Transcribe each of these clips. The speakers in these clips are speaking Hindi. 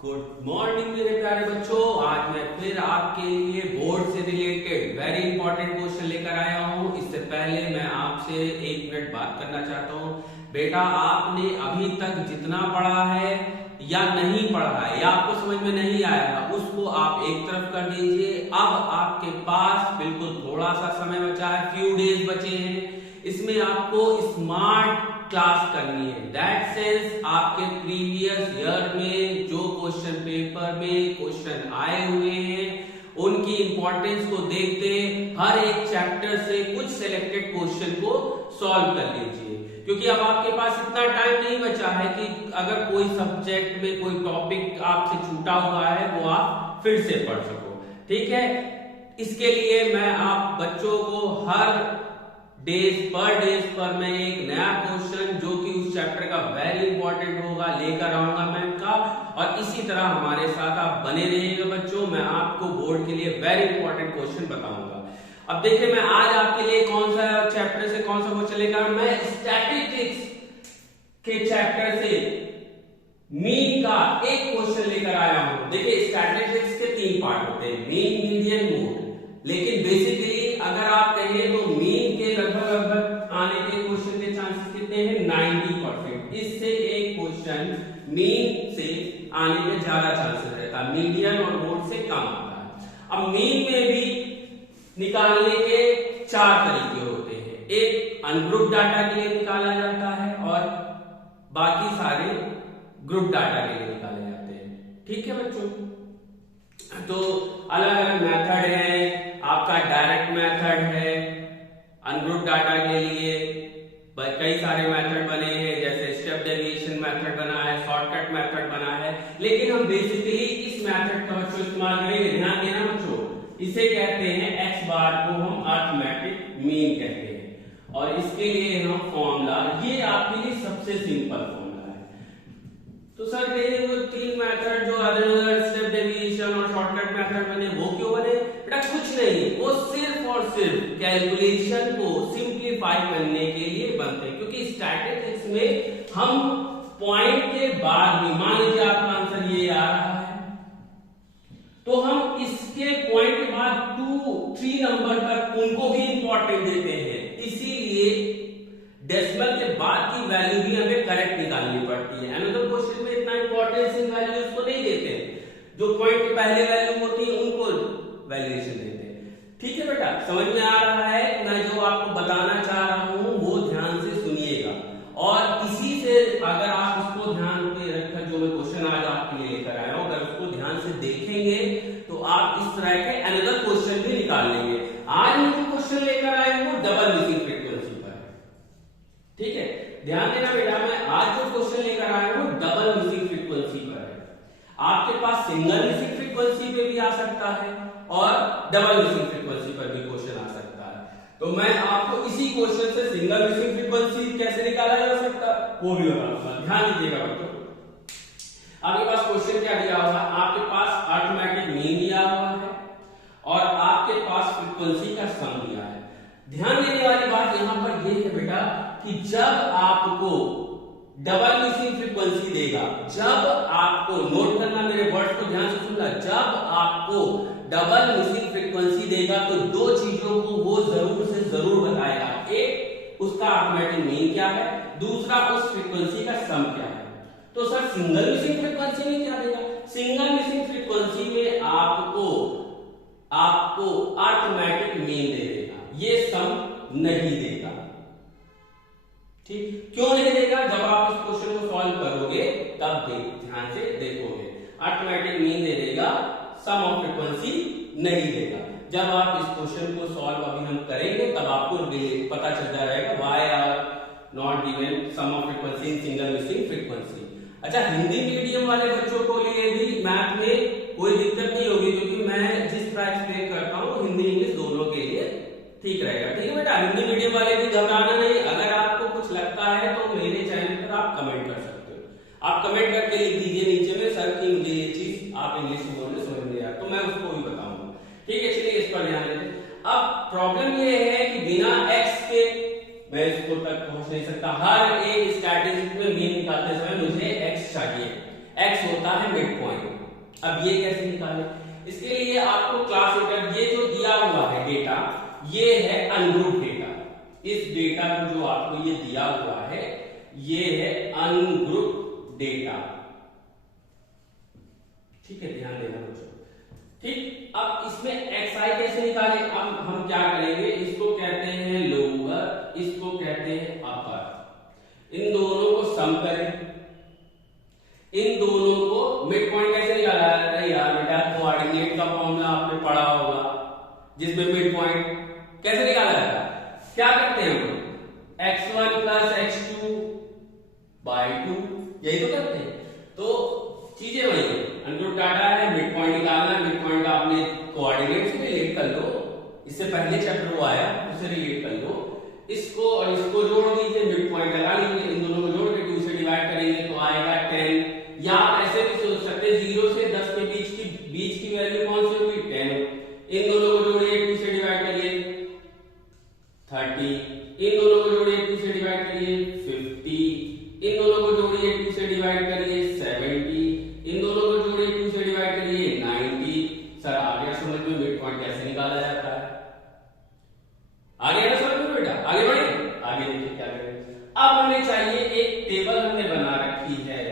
गुड मॉर्निंग मेरे प्यारे बच्चों। आज मैं फिर आपके लिए बोर्ड से रिलेटेड वेरी इंपॉर्टेंट क्वेश्चन लेकर आया हूं। इससे पहले मैं आपसे 1 मिनट बात करना चाहता हूं। बेटा, आपने अभी तक जितना पढ़ा है या नहीं पढ़ा है या आपको समझ में नहीं आया उसको आप एक तरफ कर दीजिए। अब आपके पास बिल्कुल थोड़ा सा समय बचा है, फ्यू डेज बचे हैं। इसमें आपको स्मार्ट क्लास करनी है। दैट सेंस आपके प्रीवियस ईयर में जो क्वेश्चन पेपर में क्वेश्चन आए हुए हैं उनकी इंपॉर्टेंस को देखते हर एक चैप्टर से कुछ सिलेक्टेड क्वेश्चन को सॉल्व कर लीजिए, क्योंकि अब आपके पास इतना टाइम नहीं बचा है कि अगर कोई सब्जेक्ट में कोई टॉपिक आपसे छूटा हुआ है वो आप फिर से पढ़ सको। ठीक है, इसके लिए मैं आप बच्चों को हर डेज पर मैं एक नया क्वेश्चन जो कि उस चैप्टर का वेरी इंपॉर्टेंट होगा लेकर आऊंगा मैम का, और इसी तरह हमारे साथ आप बने रहिएगा बच्चों। मैं आपको बोर्ड के लिए वेरी इंपॉर्टेंट क्वेश्चन बताऊंगा। अब देखिए, मैं आज आपके लिए कौन सा चैप्टर से कौन सा क्वेश्चन लेकर, मैं स्टैटिस्टिक्स के चैप्टर से मीन का एक क्वेश्चन लेकर आया हूं। देखिए, स्टैटिस्टिक्स के 3 पार्ट होते हैं, मीन, मीडियन, मोड। लेकिन बेसिकली अगर आप कहें तो मीन के लगभग आने के क्वेश्चन के चांसेस कितने हैं? 90%। इससे एक क्वेश्चन मीन से आने के ज्यादा चांसेस रहता है, मीडियन और मोड से कम आता है। अब मीन में भी निकालने के 4 तरीके होते हैं। एक अनग्रुप डाटा के लिए निकाला जाता है और बाकी सारे ग्रुप डाटा के लिए निकाले जाते हैं। ठीक है बच्चों, तो अलग अलग मेथड है। आपका डायरेक्ट मेथड है, अनग्रुप डाटा के लिए कई सारे मेथड बने हैं, जैसे स्टेप डेविएशन मेथड बना है, शॉर्टकट मेथड बना है। लेकिन हम बेसिकली इस मेथड का बच्चों इस्तेमाल करेंगे। ध्यान देना बच्चों, इसे कहते हैं x बार को हम अरिथमेटिक मीन कहते हैं, और इसके लिए हम फॉर्मूला, ये आपके लिए सबसे सिंपल फॉर्मूला है। तो सर देखिए, वो 3 मेथड जो अलग स्टेप डेविएशन और शॉर्टकट मेथड बने वो क्यों बने? बेटा कुछ नहीं, वो सिर्फ और सिर्फ कैलकुलेशन को सिंप्लीफाई करने के लिए बनते हैं, क्योंकि स्टैटिस्टिक्स में हम पॉइंट के बाद भी, मान लीजिए आपका आंसर ये आ रहा है तो हम इसके पॉइंट के बाद 2, 3 नंबर तक उनको भी इंपॉर्टेंट देते हैं। इसीलिए डेसिमल के बाद की वैल्यू भी हमें करेक्ट निकालनी पड़ती है। अनदर क्वेश्चन में इतना इंपॉर्टेंस इन वैल्यूज को नहीं देते हैं, जो पॉइंट के पहले वैल्यू होती है उनको वैल्यूएशन देते हैं। ठीक है बेटा, समझ में आ रहा है? मैं जो आपको बताना चाह रहा हूं वो ध्यान से सुनिएगा, और इसी से अगर आप उसको ध्यान पे रखकर जो मैं क्वेश्चन आज आपके लिए लेकर आया हूं, अगर उसको ध्यान से देखेंगे तो आप इस तरह के अनदर क्वेश्चन भी निकाल लेंगे। आज हम जो क्वेश्चन लेकर आए हैं वो डबल मिसिंग फ्रीक्वेंसी पर है। ठीक है, ध्यान देना बेटा, मैं आज जो क्वेश्चन लेकर आया हूं वो डबल मिसिंग फ्रीक्वेंसी पर है। आपके पास सिंगल मिसिंग फ्रीक्वेंसी पे भी आ सकता है और डबल मिसिंग फ्रीक्वेंसी पर भी क्वेश्चन आ सकता है। तो मैं आपको इसी क्वेश्चन से सिंगल मिसिंग फ्रीक्वेंसी कैसे निकाला जा सकता है वो भी बताऊंगा। ध्यान दीजिएगा बच्चों, आपके पास क्वेश्चन क्या दिया हुआ है? आपके पास अरिथमेटिक मीन दिया हुआ है और आपके पास फ्रीक्वेंसी का सम दिया है। ध्यान देने वाली बात यहां पर यह है बेटा कि जब आपको डबल मिसिंग फ्रीक्वेंसी देगा, जब आपको, नोट करना मेरे वर्ड्स को ध्यान से सुनना, जब आपको डबल मिसिंग फ्रीक्वेंसी देगा तो 2 चीजों को वो जरूर से जरूर बताएगा। एक, उसका अरिथमेटिक मीन क्या है, दूसरा उस फ्रीक्वेंसी का सम क्या है। तो सर सिंगल मिसिंग फ्रीक्वेंसी में क्या देगा? सिंगल मिसिंग फ्रीक्वेंसी में आपको अरिथमेटिक मीन दे देगा, ये सम नहीं देगा। ठीक, क्यों नहीं देगा? जब आप इस क्वेश्चन को सॉल्व करोगे तब ध्यान से देखोगे। अरिथमेटिक मीन दे देगा, सम ऑफ फ्रीक्वेंसी नहीं देगा। जब आप इस क्वेश्चन को सॉल्व अभी हम करेंगे तब आपको पता चल जाएगा why are not given some of frequency in single missing frequency. अच्छा, हिंदी मीडियम वाले बच्चों को लिए भी मैथ में कोई दिक्कत नहीं होगी, क्योंकि मैं जिस तरह एक्सप्लेन करता हूं हिंदी इंग्लिश दोनों के लिए ठीक रहेगा। ठीक है बेटा, हिंदी मीडियम वाले भी घबराना नहीं। अगर आपको कुछ लगता है तो मेरे चैनल पर आप कमेंट कर सकते हो। आप कमेंट करके लिख दीजिए नीचे में, सर की मुझे ये चीज आप इंग्लिश में बोलने समझ नहीं आया, तो मैं उसको भी बताऊंगा। ठीक है, चलिए इस पर ध्यान देते। अब प्रॉब्लम ये है कि बिना एक्स के मैं इसको तक पहुंच नहीं सकता। हर एक स्टैटिस्टिक्स में मीन निकालते समय मुझे एक्स चाहिए। एक्स होता है मिड पॉइंट। अब ये कैसे निकालें? इसके लिए आपको क्लास इंटर, ये जो दिया हुआ है डेटा, ये है अनग्रुप डेटा। इस डेटा को जो आपको ये दिया हुआ है, ये है अनग्रुप डेटा। ठीक है, ध्यान देना बच्चों। ठीक, अब इसमें xi कैसे निकालें? अब हम क्या करेंगे, इसको कहते हैं लोअर, इसको कहते हैं अपर। इन दोनों को सम करें, इन दोनों को मिड पॉइंट कैसे निकाला? अरे यार बेटा, कोऑर्डिनेट का फॉर्मूला आपने पढ़ा होगा, जिसमें मिड पॉइंट कैसे निकाला जाता है? क्या करते हैं हम? x1 प्लस x2 बाई 2, यही तो करते हैं। तो चीजें वही है, अनग्रुप डाटा है, मिड पॉइंट निकालना है। मिड पॉइंट का आपने कोऑर्डिनेट से रिलेट कर लो, इससे पहले चैप्टर वो आया, उससे रिलेट कर लो। इसको और इसको जोड़ दीजिए, मिड पॉइंट लगा लीजिए, इन दोनों को जोड़ के 2 से डिवाइड करेंगे तो आएगा 10। या ऐसे भी सोच सकते हैं 0 से 10 के बीच की वैल्यू कौन सी होगी? 10। इन दोनों को जोड़िए, 2 से डिवाइड करिए 30। इन दोनों को जोड़िए, 2 से डिवाइड करिए 50। इन दोनों को जोड़िए, 2 से डिवाइड करिए 70। इन दोनों को जोड़िए, 2 से डिवाइड करिए 90। सर आ गया समझ में मिड पॉइंट कैसे निकाला जाता है? आ गया ना समझ में बेटा? आगे बढ़े, आगे देखिए क्या करें। अब हमें चाहिए, एक टेबल हमने बना रखी है,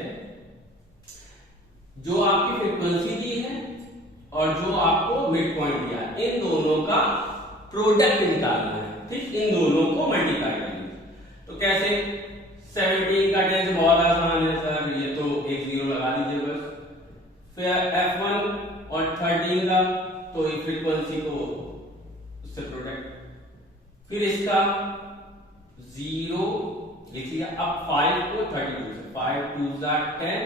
जो आपकी फ्रीक्वेंसी दी है और जो आपको मिड पॉइंट दिया है, इन दोनों का प्रोडक्ट निकालना है। ठीक, इन दोनों को मल्टीप्लाई करना। तो कैसे? 17 का 10 बहुत आसान है सर, ये तो एक 0 लगा दीजिए बस। फिर f1 और 13 का, तो एक फ्रीक्वेंसी को उससे प्रोडक्ट, फिर इसका 0 लिखिए। अब 5 को 32 से, 5 2 10,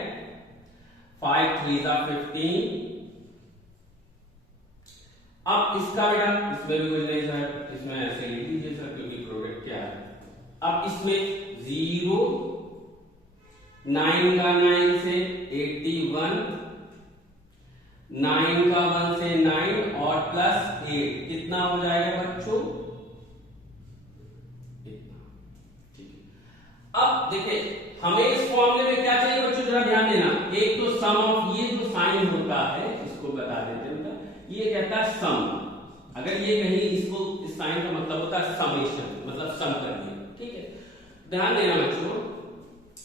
5 3 15। अब इसका बेटा, इसमें भी कुछ नहीं सर, इसमें ऐसे लिख दीजिए सर, क्योंकि प्रोडक्ट क्या है। अब इसमें 0, 9 का 9 से 81, 9 का 1 से 9 और प्लस 8, कितना हो जाएगा बच्चों? इतना। ठीक है, अब देखिए हमें इस फॉर्मूले में क्या चाहिए बच्चों, जरा ध्यान देना। एक तो सम ऑफ, ये जो साइन होता है इसको बता देते हैं बेटा, ये कहता है सम। अगर ये कहीं इसको, इस साइन का मतलब होता है समेशन, मतलब सम कर दिया। ठीक है, ध्यान देना बच्चों,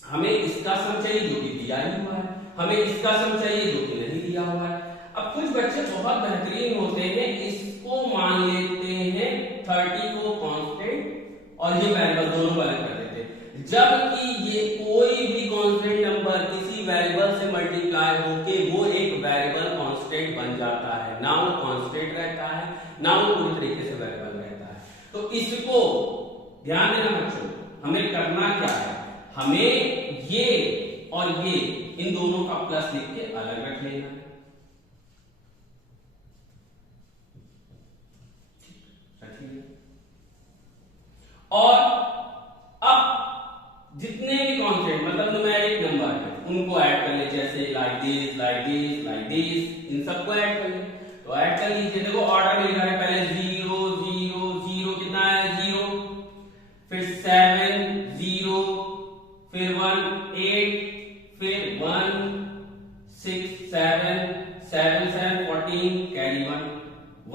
हमें इसका सम चाहिए जो कि दिया ही हुआ है, हमें इसका सम चाहिए जो कि नहीं दिया हुआ है। अब कुछ बच्चे बहुत बेहतरीन होते हैं, इसको मान लेते हैं 30 को कांस्टेंट और ये वेरिएबल दोनों अलग कर देते हैं, जबकि ये कोई भी कांस्टेंट नंबर किसी वेरिएबल से मल्टीप्लाई होके वो एक वेरिएबल कांस्टेंट बन जाता है, ना वो कांस्टेंट रहता है, ना वो पूरी तरीके से वेरिएबल रहता है। तो इसको ध्यान देना बच्चों, हमें करना क्या है, हमें ये और ये इन दोनों का प्लस लिख के अलग रख लेना है। और अब जितने भी कांस्टेंट मतलब न्यूमेरिक नंबर है उनको ऐड कर ले, जैसे like this like this like this, इन सबको ऐड कर ले। तो ऐड कर लीजिए, देखो ऑर्डर में लिखा है, पहले 0 0 0, कितना है 0, फिर 7 0, फिर 1 8, फिर 1 6 7 7 7 14, कैरी 1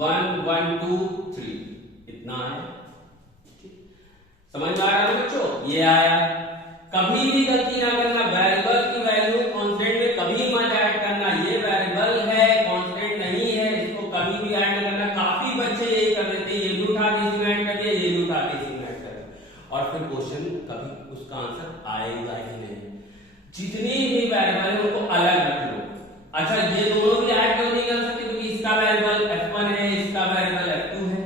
1 1 2 3, इतना है। समझ में आ रहा है बच्चों? ये आया। कभी भी गलती ना करना, वेरिएबल की वैल्यू कांस्टेंट में कभी मत ऐड करना। ये वेरिएबल है, कांस्टेंट नहीं है, इसको कभी भी ऐड ना करना। काफी बच्चे यही कर देते हैं, ये भी उठा के इसमें ऐड कर दिया, ये भी उठा के इसमें ऐड कर दिया, और फिर क्वेश्चन कभी उसका आंसर आएगा ही नहीं। जितनी भी वेरिएबल है उनको अलग रख लो। अच्छा, ये दोनों भी ऐड क्यों नहीं कर सकते? क्योंकि इसका वेरिएबल f1 है, इसका वेरिएबल f2 है।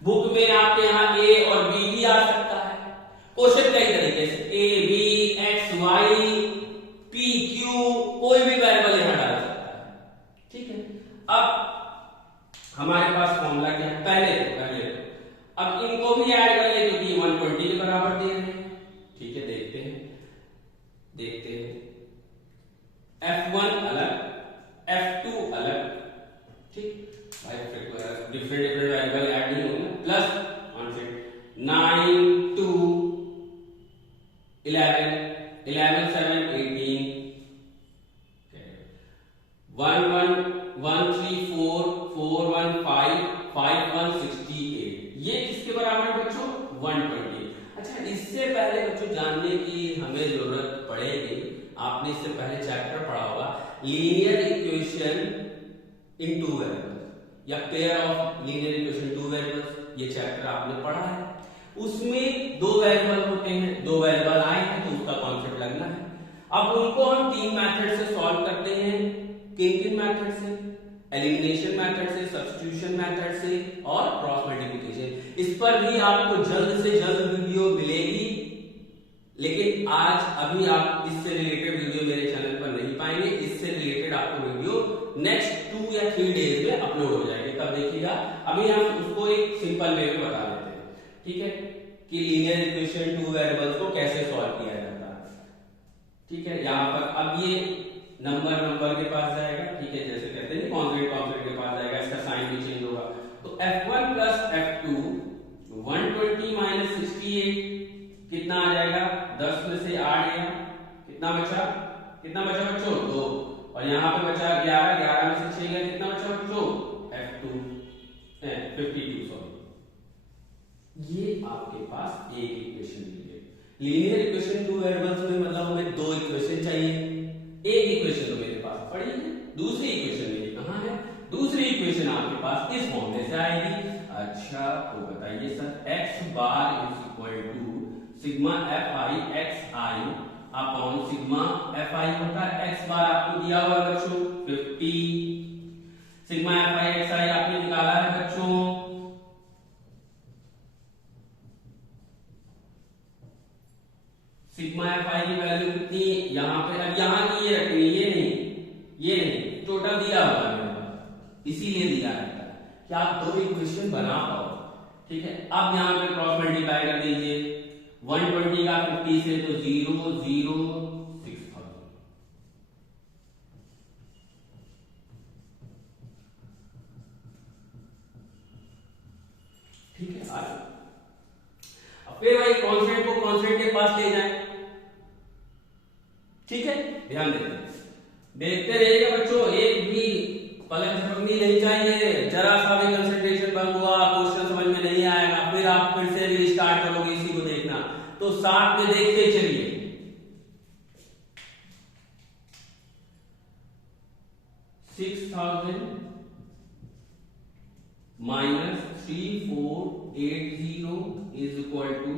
बुक में आपके यहाँ ए और बी भी आ सकता है। क्वेश्चन कई तरीके से, A B X Y P Q, कोई भी वेरिएबल यहां डाल सकता है। ठीक है, अब हमारे पास फॉर्मूला क्या है, पहले तो कर ले, अब इनको भी ऐड कर ले क्योंकि 120 के बराबर दे रहे हैं। ठीक है, देखते हैं f1 अलग, f2 अलग। ठीक, डिफरेंट डिफरेंट वेरिएबल ऐड नहीं होंगे, प्लस 9 2 11 11 7 18। आपने इससे पहले चैप्टर पढ़ा होगा linear equation in two variables या pair of linear equation two variables, ये चैप्टर आपने पढ़ा है। उसमें दो वेरिएबल होते हैं, दो वेरिएबल आए हैं तो उसका कॉन्सेप्ट लगना है। अब उनको हम तीन मेथड से सॉल्व करते हैं। किन किन मेथड से? एलिमिनेशन मेथड से, सब्स्टिट्यूशन मेथड से और क्रॉस मल्टीप्लिकेशन। इस पर भी आपको जल्द से जल्द वीडियो मिलेगी, लेकिन आज अभी आप इससे रिलेटेड वीडियो मेरे चैनल पर नहीं पाएंगे। इससे रिलेटेड आपको वीडियो नेक्स्ट 2 या 3 डेज में अपलोड हो जाएगी, तब देखिएगा। अभी हम उसको एक सिंपल वे में बता देते हैं, ठीक है, कि लीनियर इक्वेशन टू वेरिएबल्स को कैसे सॉल्व किया जाता है। ठीक है, यहाँ पर अब ये नंबर के पास जाएगा, ठीक है, जैसे कहते हैं कॉन्स्टेंट के पास जाएगा, इसका साइन भी चेंज होगा। तो f1 प्लस f2 120 माइनस 68 कितना आ जाएगा? 10 में से 8 गया, कितना बचा बच्चों? 2। और यहाँ पे बचा 11 में से 6 गया, कितना बचा बच्चों? f2 52 sorry. ये आपके पास एक इक्वेशन दी है। लीनियर इक्वेशन टू वेरिएबल्स में मतलब हमें दो इक्वेशन चाहिए। एक इक्वेशन तो मेरे पास पड़ी है, दूसरी इक्वेशन मेरी कहाँ है? दूसरी इक्वेशन आपके पास इस फॉर्मूले से आएगी। अच्छा, तो बताइए sir, x bar is equal to sigma fi xi upon sigma fi होता है x बार आपको दिया हुआ है बच्चों 50, सिग्मा fi xi आपने निकाला है बच्चों सिग्मा fi की वैल्यू कितनी? यहाँ पे अब यहाँ की ये रखनी, ये नहीं, टोटल दिया हुआ है मेरे पास, इसीलिए दिया रहता है कि आप दो इक्वेशन बना पाओ। ठीक है, अब यहाँ पे क्रॉस मल्टीप्लाई कर दीजिए 120 का 50 से, तो 0 0 6000। ठीक है, आज अब फिर भाई कांस्टेंट को कांस्टेंट के पास ले जाएं। ठीक है, ध्यान देखते रहिएगा बच्चों, एक भी पलक झपकनी नहीं चाहिए। जरा सा भी कंसंट्रेशन बंद हुआ, क्वेश्चन समझ में नहीं आएगा, फिर आप फिर से रीस्टार्ट करोगे इसी को देखना, तो साथ में देखते चलिए। $6,000 minus 3480 is equal to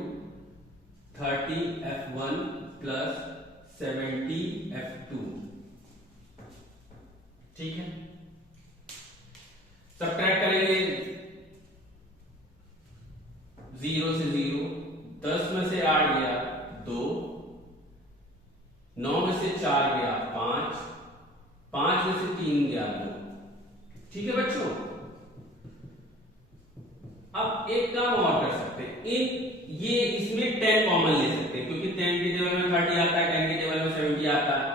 30f1 plus 70f2। ठीक है, सबट्रैक्ट करेंगे 0 से 0, 10 में से 8 गया 2, 9 में से 4 गया 5, 5 में से 3 गया 2। ठीक है बच्चों, अब एक काम और कर सकते हैं, ये इसमें 10 कॉमन ले सकते हैं, क्योंकि 10 की टेबल में 30 आता है, 10 की टेबल में 70 आता है।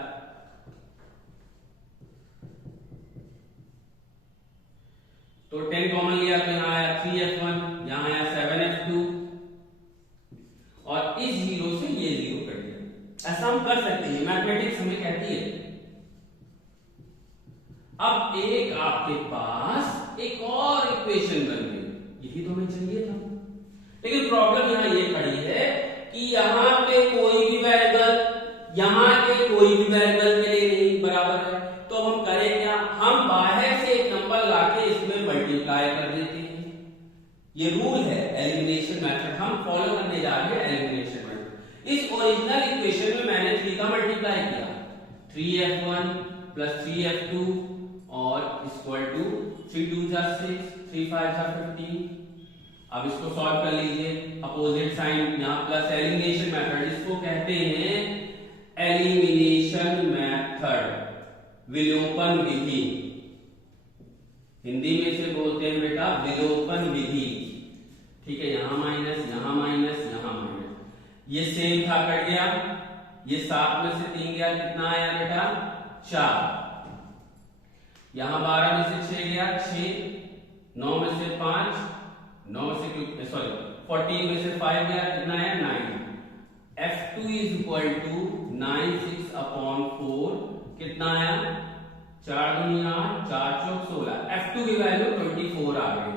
तो 10 कॉमन लिया तो यहां आया 3f1, यहां आया 7f2, और इस 0 से ये 0 कट गया। ऐसा हम कर सकते हैं, मैथमेटिक्स हमें कहती है। अब एक आपके पास एक और इक्वेशन बन गई, यही तो हमें चाहिए था। लेकिन प्रॉब्लम यहां ये खड़ी है कि यहां पे कोई भी वेरिएबल यहां के कोई भी वेरिएबल के लिए नहीं बराबर है, तो हम करें क्या? हम बाहर से एक नंबर लाके इसमें मल्टीप्लाई कर देते हैं। ये रूल है एलिमिनेशन मेथड, हम फॉलो करने जा रहे हैं एलिमिनेशन मेथड। इस ओरिजिनल इक्वेशन में मैंने 3 का मल्टीप्लाई किया, 3f1 प्लस 3f2 और इक्वल टू 3 2 जा 6, 3 5 जा 15। अब इसको सॉल्व कर लीजिए, अपोजिट साइन यहां प्लस, एलिमिनेशन मेथड, इसको कहते हैं एलिमिनेशन मेथड, विलोपन विधि। हिंदी में से बोलते हैं बेटा विलोपन विधि। ठीक है, यहां माइनस, यहां माइनस, यहां माइनस, ये सेम था, कट गया, ये 7 में से 3 गया, कितना आया बेटा? 4। यहां 12 में से 6 गया 6, 9 में से 5, 9 में से सॉरी 14 में से 5 गया, कितना है? 9। f2 is equal to 96 upon 4, कितना आया? 4 दूनी 8, 4 चौक 16। f2 की वैल्यू 24 आ गई।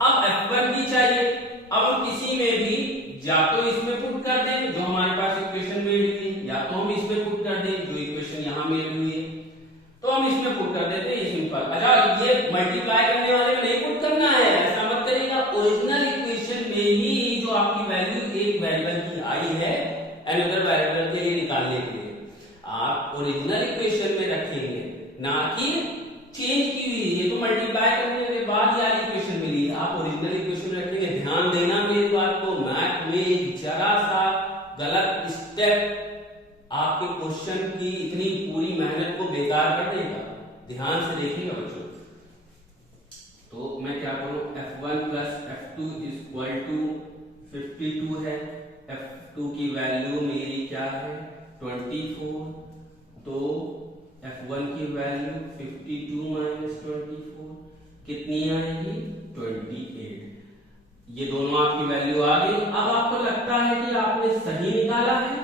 अब f1 की चाहिए। अब हम किसी में भी या तो इसमें पुट कर दें जो हमारे पास इक्वेशन में हुई, या तो हम इसमें पुट कर दें जो इक्वेशन यहाँ मिली हुई है, तो हम इसमें पुट कर देते हैं, ये सिंपल। अच्छा, ये मल्टीप्लाई करने वाले में नहीं पुट करना है, ऐसा मत करिएगा। ओरिजिनल इक्वेशन में ही जो आपकी वैल्यू एक वेरिएबल की आई है अनदर वेरिएबल के लिए निकालने के लिए आप ओरिजिनल इक्वेशन में रखेंगे, ना कि चेंज की हुई। ये तो मल्टीप्लाई करने के बाद यार इक्वेशन मिली है, आप ओरिजिनल इक्वेशन में रखेंगे। ध्यान देना मेरी बात को, मैथ में जरा सा गलत स्टेप आपके क्वेश्चन की इतनी पूरी मेहनत को बेकार कर देगा। ध्यान से देखिएगा बच्चों। तो मैं क्या करूं, f1 plus f2 equal to 52 है। f2 की वैल्यू मेरी क्या है 24, तो f1 की वैल्यू 52 माइनस 24 कितनी आएगी 28। ये दोनों आपकी वैल्यू आ गई। अब आपको लगता है कि आपने सही निकाला है,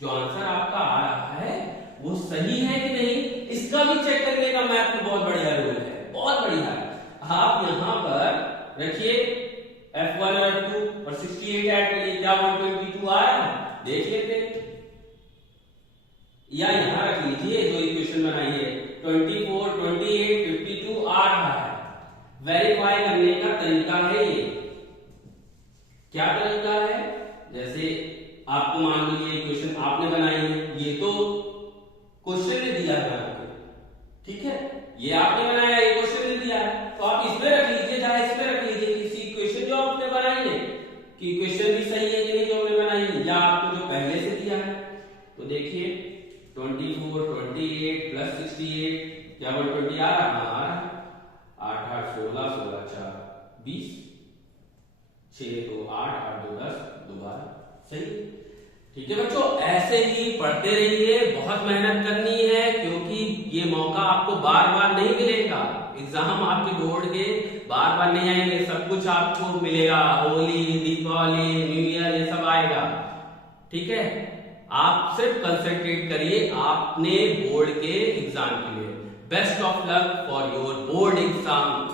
जो आंसर आपका आ रहा है वो सही है कि नहीं, इसका भी चेक करने का मैथ में बहुत बढ़िया रूल है, बहुत बढ़िया है। आप यहां पर रखिए f1 और f2 और 68 ऐड करिए, क्या 122 आ रहा है देख लेते हैं, या यहां रख लीजिए जो इक्वेशन बनाई है 24, 28, 52 आ रहा है। वेरीफाई करने का तरीका है ये। क्या तरीका है, जैसे आपको मान लीजिए इक्वेशन आपने बनाई है, ये तो क्वेश्चन ने दिया है आपको, ठीक है, ये आपने बनाया, ये क्वेश्चन ने दिया है, तो आप इसमें रख लीजिए, चाहे इसमें रख लीजिए, किसी इक्वेशन जो आपने बनाई है कि इक्वेशन भी सही है कि नहीं जो आपने बनाई है, या आपको जो पहले से दिया है। तो देखिए 24, 28 प्लस 68 क्या 120 आ रहा है, 8 8 16 16 4 20 6 2 8 8 2 10 दोबारा सही। ठीक है बच्चों, ऐसे ही पढ़ते रहिए, बहुत मेहनत करनी है, क्योंकि ये मौका आपको बार बार नहीं मिलेगा। एग्जाम आपके बोर्ड के बार बार नहीं आएंगे, सब कुछ आपको मिलेगा, होली, दीपावली, न्यू ईयर, ये सब आएगा। ठीक है, आप सिर्फ कंसंट्रेट करिए अपने बोर्ड के एग्जाम के लिए। Best of luck for your board exam.